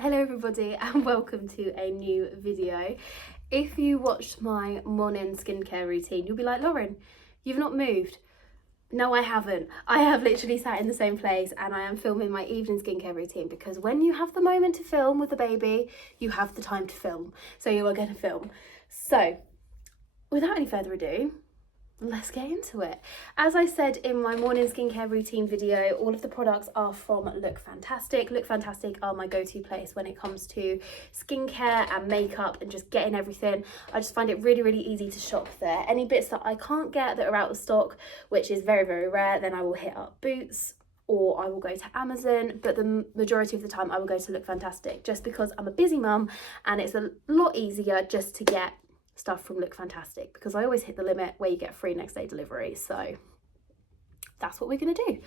Hello everybody and welcome to a new video. If you watched my morning skincare routine, you'll be like, Lauren, you've not moved. No, I haven't. I have literally sat in the same place and I am filming my evening skincare routine because when you have the moment to film with the baby, you have the time to film. So you are going to film. So without any further ado, let's get into it. As I said in my morning skincare routine video, all of the products are from Look Fantastic. Look Fantastic are my go-to place when it comes to skincare and makeup and just getting everything. I just find it really, really easy to shop there. Any bits that I can't get that are out of stock, which is very, very rare, then I will hit up Boots or I will go to Amazon, but the majority of the time I will go to Look Fantastic just because I'm a busy mum and it's a lot easier just to get stuff from Look Fantastic because I always hit the limit where you get free next day delivery. So that's what we're going to do.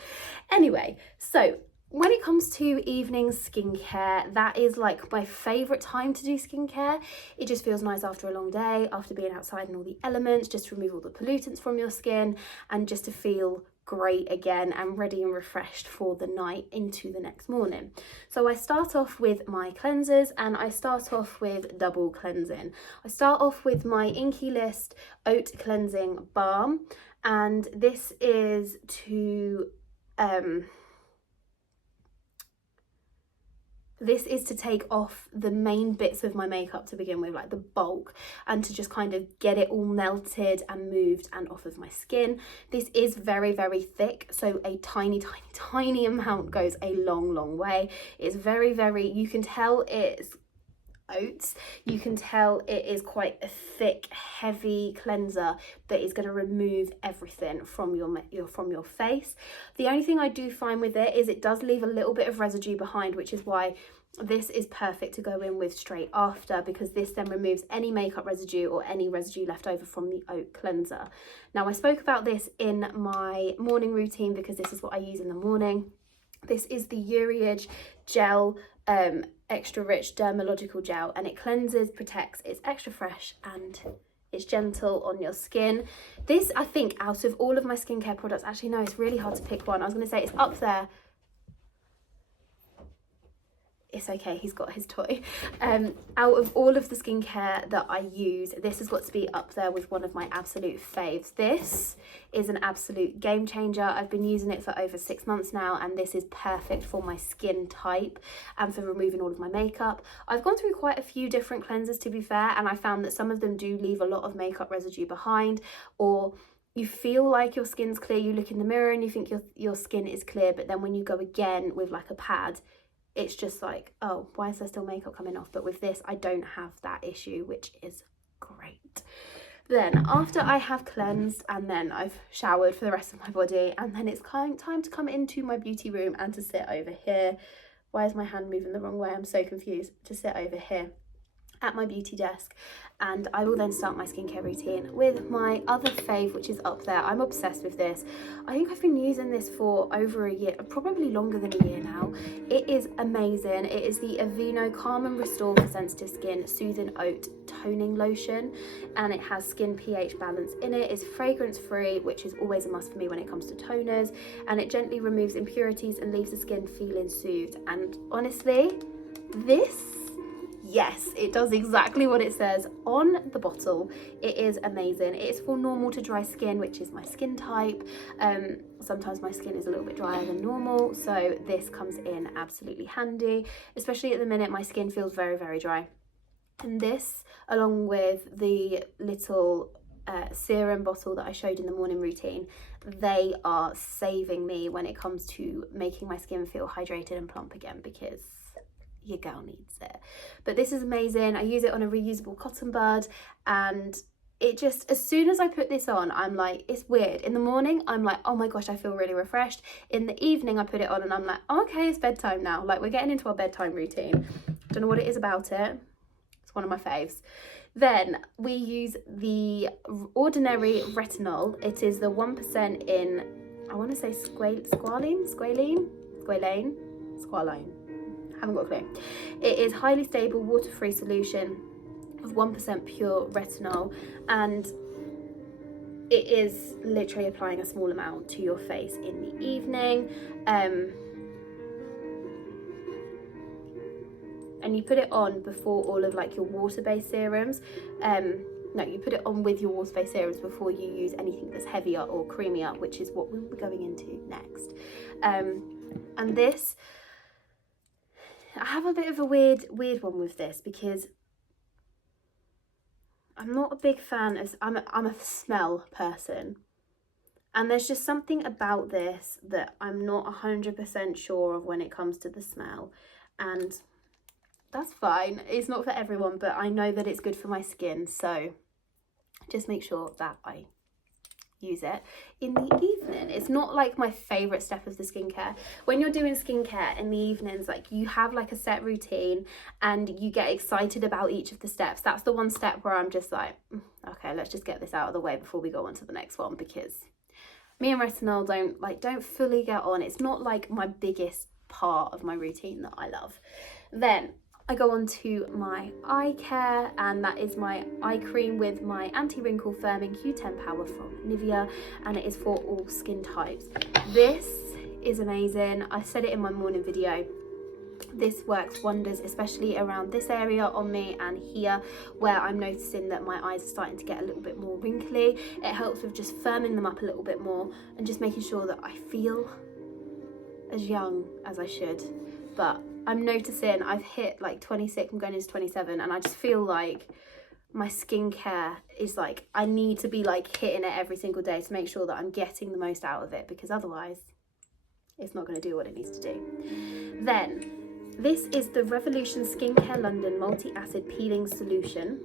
Anyway, so when it comes to evening skincare, that is like my favourite time to do skincare. It just feels nice after a long day, after being outside in all the elements, just to remove all the pollutants from your skin and just to feel great again and ready and refreshed for the night into the next morning. So I start off with my cleansers and I start off with double cleansing. I start off with my Inky List Oat Cleansing Balm, and this is to take off the main bits of my makeup to begin with, like the bulk, and to just kind of get it all melted and moved and off of my skin. This is very, very thick, so a tiny, tiny, tiny amount goes a long, long way. It's very, very, you can tell it's oats, you can tell it is quite a thick, heavy cleanser that is going to remove everything from your face. The only thing I do find with it is it does leave a little bit of residue behind, which is why this is perfect to go in with straight after, because this then removes any makeup residue or any residue left over from the oat cleanser. Now, I spoke about this in my morning routine because this is what I use in the morning. This is the Uriage gel, extra rich dermalogical gel, and it cleanses, protects, it's extra fresh and it's gentle on your skin. This, I think, out of all of my skincare products, actually no, it's really hard to pick one. I was going to say it's up there. It's okay, he's got his toy. Out of all of the skincare that I use, this has got to be up there with one of my absolute faves. This is an absolute game changer. I've been using it for over 6 months now, and this is perfect for my skin type and for removing all of my makeup. I've gone through quite a few different cleansers, to be fair, and I found that some of them do leave a lot of makeup residue behind, or you feel like your skin's clear, you look in the mirror and you think your skin is clear, but then when you go again with like a pad, it's just like, oh, why is there still makeup coming off? But with this, I don't have that issue, which is great. Then after I have cleansed and then I've showered for the rest of my body, and then it's time to come into my beauty room and to sit over here. Why is my hand moving the wrong way? I'm so confused. To sit over here at my beauty desk, and I will then start my skincare routine with my other fave, which is up there. I'm obsessed with this. I think I've been using this for over a year, probably longer than a year now. It is amazing. It is the Aveeno Calm and Restore for Sensitive Skin Soothing Oat Toning Lotion, and it has skin pH balance in it. It's fragrance free, which is always a must for me when it comes to toners, and it gently removes impurities and leaves the skin feeling soothed. And honestly, this, yes, it does exactly what it says on the bottle. It is amazing. It's for normal to dry skin, which is my skin type. Sometimes my skin is a little bit drier than normal, so this comes in absolutely handy, especially at the minute my skin feels very, very dry. And this, along with the little serum bottle that I showed in the morning routine, they are saving me when it comes to making my skin feel hydrated and plump again, because your girl needs it. But this is amazing. I use it on a reusable cotton bud, and it just, as soon as I put this on, I'm like, it's weird. In the morning, I'm like, oh my gosh, I feel really refreshed. In the evening, I put it on and I'm like, oh, okay, it's bedtime now. Like, we're getting into our bedtime routine. Don't know what it is about it. It's one of my faves. Then we use the Ordinary Retinol. It is the 1% in, I want to say squalane. Haven't got a clue. It is highly stable, water-free solution of 1% pure retinol, and it is literally applying a small amount to your face in the evening. and you put it on before all of like your water-based serums. No, you put it on with your water-based serums before you use anything that's heavier or creamier, which is what we'll be going into next. And this, I have a bit of a weird one with this, because I'm not a big fan of, I'm a smell person. And there's just something about this that I'm not 100% sure of when it comes to the smell. And that's fine. It's not for everyone, but I know that it's good for my skin. So just make sure that I use it in the evening. It's not like my favourite step of the skincare. When you're doing skincare in the evenings, like you have like a set routine and you get excited about each of the steps. That's the one step where I'm just like, okay, let's just get this out of the way before we go on to the next one, because me and retinol don't fully get on. It's not like my biggest part of my routine that I love. Then I go on to my eye care, and that is my eye cream with my anti-wrinkle firming Q10 Power from Nivea, and it is for all skin types. This is amazing. I said it in my morning video. This works wonders, especially around this area on me and here, where I'm noticing that my eyes are starting to get a little bit more wrinkly. It helps with just firming them up a little bit more and just making sure that I feel as young as I should. But I'm noticing I've hit like 26, I'm going into 27, and I just feel like my skincare is like, I need to be like hitting it every single day to make sure that I'm getting the most out of it, because otherwise it's not going to do what it needs to do. Then this is the Revolution Skincare London Multi-Acid Peeling Solution.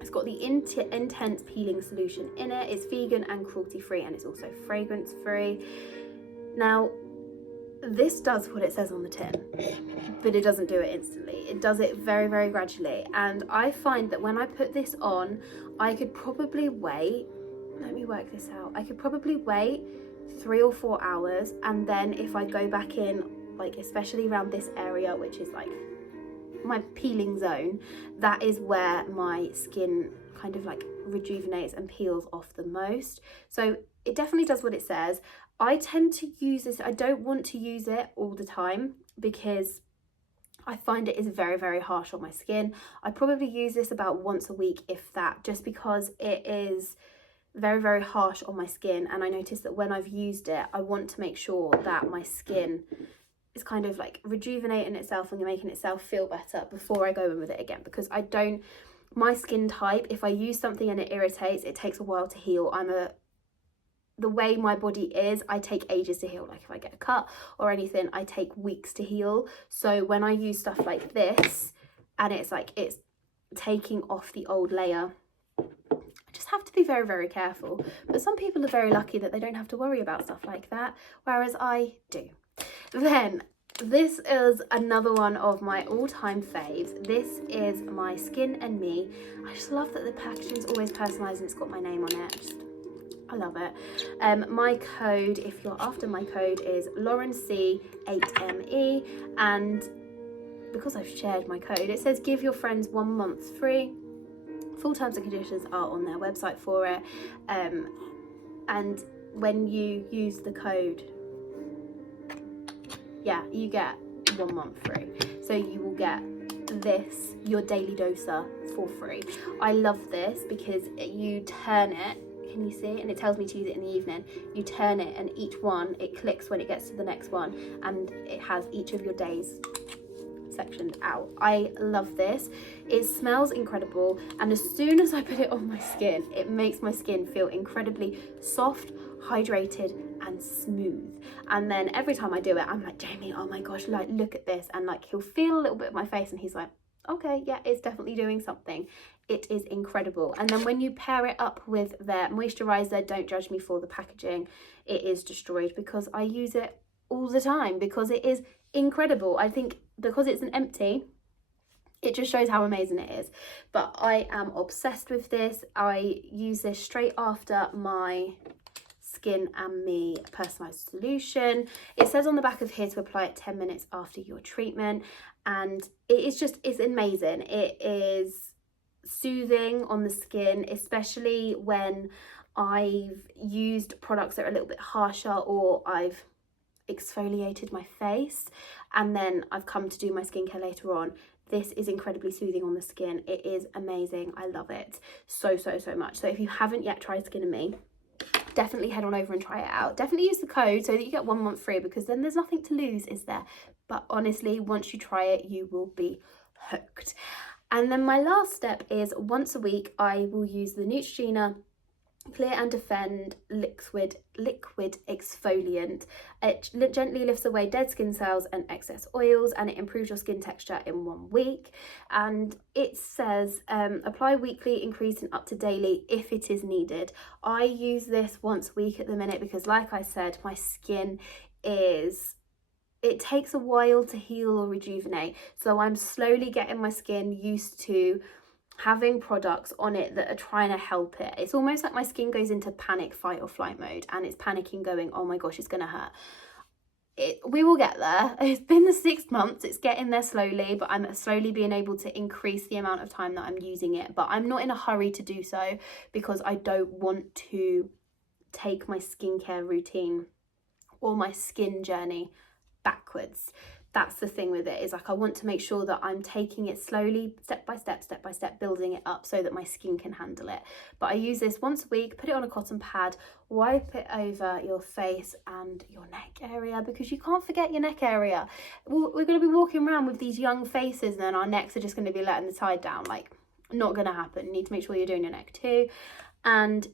It's got the intense peeling solution in it. It's vegan and cruelty-free, and it's also fragrance-free. Now, this does what it says on the tin, but it doesn't do it instantly. It does it very, very gradually. And I find that when I put this on, I could probably wait, let me work this out. I could probably wait 3 or 4 hours. And then if I go back in, like especially around this area, which is like my peeling zone, that is where my skin kind of like rejuvenates and peels off the most. So it definitely does what it says. I tend to use this, I don't want to use it all the time because I find it is very, very harsh on my skin. I probably use this about once a week, if that, just because it is very, very harsh on my skin. And I notice that when I've used it, I want to make sure that my skin is kind of like rejuvenating itself and making itself feel better before I go in with it again, because I don't, my skin type, if I use something and it irritates, it takes a while to heal. The way my body is, I take ages to heal. Like if I get a cut or anything, I take weeks to heal. So when I use stuff like this and it's like it's taking off the old layer, I just have to be very, very careful. But some people are very lucky that they don't have to worry about stuff like that, whereas I do. Then this is another one of my all-time faves. This is my Skin and Me. I just love that the packaging's always personalised and it's got my name on it. I love it. My code, if you're after my code, is LaurenC8ME, and because I've shared my code, it says give your friends 1 month free. Full terms and conditions are on their website for it. And when you use the code, yeah, you get 1 month free. So you will get this, your daily doser, for free. I love this because you turn it, can you see? And it tells me to use it in the evening. You turn it and each one, it clicks when it gets to the next one, and it has each of your days sectioned out. I love this. It smells incredible, and as soon as I put it on my skin, it makes my skin feel incredibly soft, hydrated and smooth. And then every time I do it, I'm like, Jamie, oh my gosh, like look at this. And like he'll feel a little bit of my face and he's like, okay, yeah, it's definitely doing something. It is incredible. And then when you pair it up with their moisturizer, don't judge me for the packaging, it is destroyed, because I use it all the time because it is incredible. I think because it's an empty, it just shows how amazing it is. But I am obsessed with this. I use this straight after my Skin and Me personalized solution. It says on the back of here to apply it 10 minutes after your treatment, and it is just, it's amazing. It is soothing on the skin, especially when I've used products that are a little bit harsher, or I've exfoliated my face and then I've come to do my skincare later on, this is incredibly soothing on the skin. It is amazing. I love it so much. So if you haven't yet tried Skin and Me, definitely head on over and try it out. Definitely use the code so that you get 1 month free, because then there's nothing to lose, is there? But honestly, once you try it, you will be hooked. And then my last step is once a week I will use the Neutrogena Clear and Defend liquid exfoliant. It gently lifts away dead skin cells and excess oils, and it improves your skin texture in 1 week. And it says apply weekly, increasing up to daily if it is needed. I use this once a week at the minute because, like I said, my skin it takes a while to heal or rejuvenate, so I'm slowly getting my skin used to having products on it that are trying to help it. It's almost like my skin goes into panic, fight or flight mode, and it's panicking, going, oh my gosh, it's gonna hurt. We will get there. It's been the 6 months, it's getting there slowly, but I'm slowly being able to increase the amount of time that I'm using it. But I'm not in a hurry to do so because I don't want to take my skincare routine or my skin journey backwards. That's the thing with it, is like I want to make sure that I'm taking it slowly, step by step, building it up so that my skin can handle it. But I use this once a week, put it on a cotton pad, wipe it over your face and your neck area, because you can't forget your neck area. We're going to be walking around with these young faces and then our necks are just going to be letting the tide down. Like, not going to happen. You need to make sure you're doing your neck too. And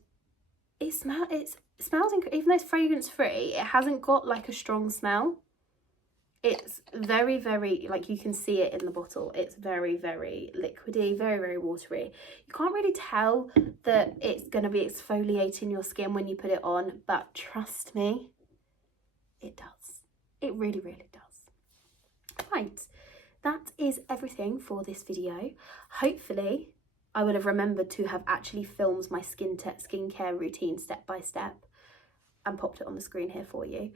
it smells, even though it's fragrance free, it hasn't got like a strong smell. It's very, like, you can see it in the bottle. It's very liquidy, very watery. You can't really tell that it's going to be exfoliating your skin when you put it on, but trust me, it does. It really does. Right, that is everything for this video. Hopefully I would have remembered to have actually filmed my skincare routine step by step and popped it on the screen here for you.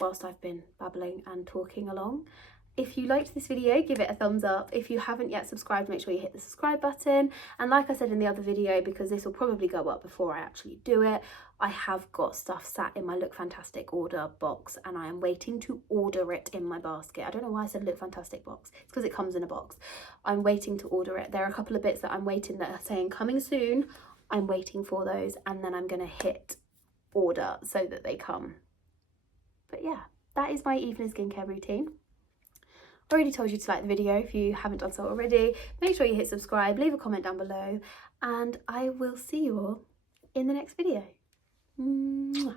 Whilst I've been babbling and talking along. If you liked this video, give it a thumbs up. If you haven't yet subscribed, make sure you hit the subscribe button. And like I said in the other video, because this will probably go up before I actually do it, I have got stuff sat in my Look Fantastic order box and I am waiting to order it in my basket. I don't know why I said Look Fantastic box. It's because it comes in a box. I'm waiting to order it. There are a couple of bits that I'm waiting that are saying coming soon. I'm waiting for those, and then I'm going to hit order so that they come. But yeah, that is my evening skincare routine. Already told you to like the video if you haven't done so already. Make sure you hit subscribe, leave a comment down below, and I will see you all in the next video. Mwah.